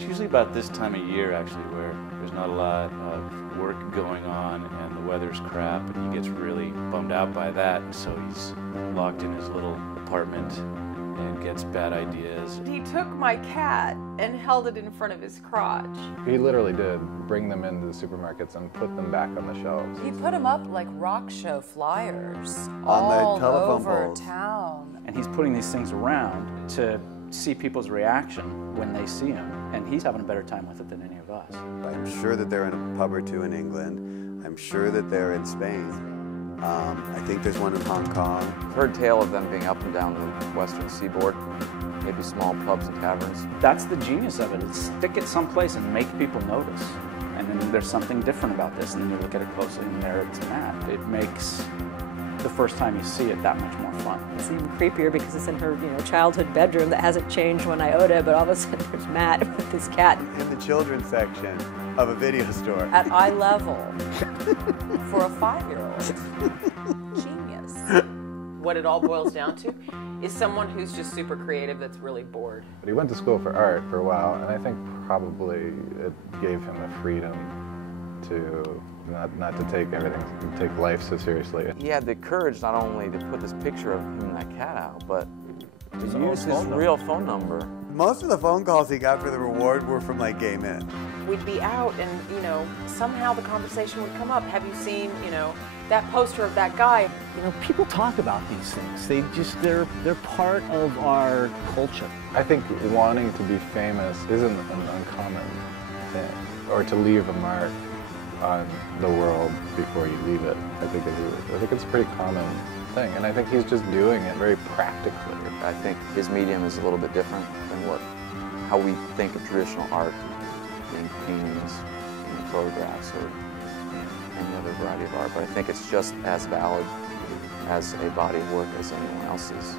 It's usually about this time of year, actually, where there's not a lot of work going on and the weather's crap, and he gets really bummed out by that, and so he's locked in his little apartment and gets bad ideas. He took my cat and held it in front of his crotch. He literally did bring them into the supermarkets and put them back on the shelves. He put them up like rock show flyers On all the telephone over poles. town. And he's putting these things around to see people's reaction when they see him. And he's having a better time with it than any of us. I'm sure that they're in a pub or two in England. I'm sure that they're in Spain. I think there's one in Hong Kong. I've heard tale of them being up and down the western seaboard, maybe small pubs and taverns. That's the genius of it. It's stick it someplace and make people notice. And then there's something different about this, and then you look at it closely, and there it's Matt. It makes the first time you see it that much more fun. It's even creepier because it's in her, childhood bedroom that hasn't changed one iota, but all of a sudden there's Matt with his cat. In the children's section of a video store. At eye level for a 5-year-old. Genius. What it all boils down to is someone who's just super creative that's really bored. But he went to school for art for a while, and I think probably it gave him the freedom to not to take life so seriously. He had the courage not only to put this picture of him and that cat out, but to use his real phone number. Most of the phone calls he got for the reward were from like gay men. We'd be out and, somehow the conversation would come up. Have you seen, that poster of that guy? People talk about these things. They're part of our culture. I think wanting to be famous isn't an uncommon thing, or to leave a mark on the world before you leave it. I think it's a pretty common thing, and I think he's just doing it very practically. I think his medium is a little bit different than how we think of traditional art, being paintings, photographs, or any other variety of art. But I think it's just as valid as a body of work as anyone else's.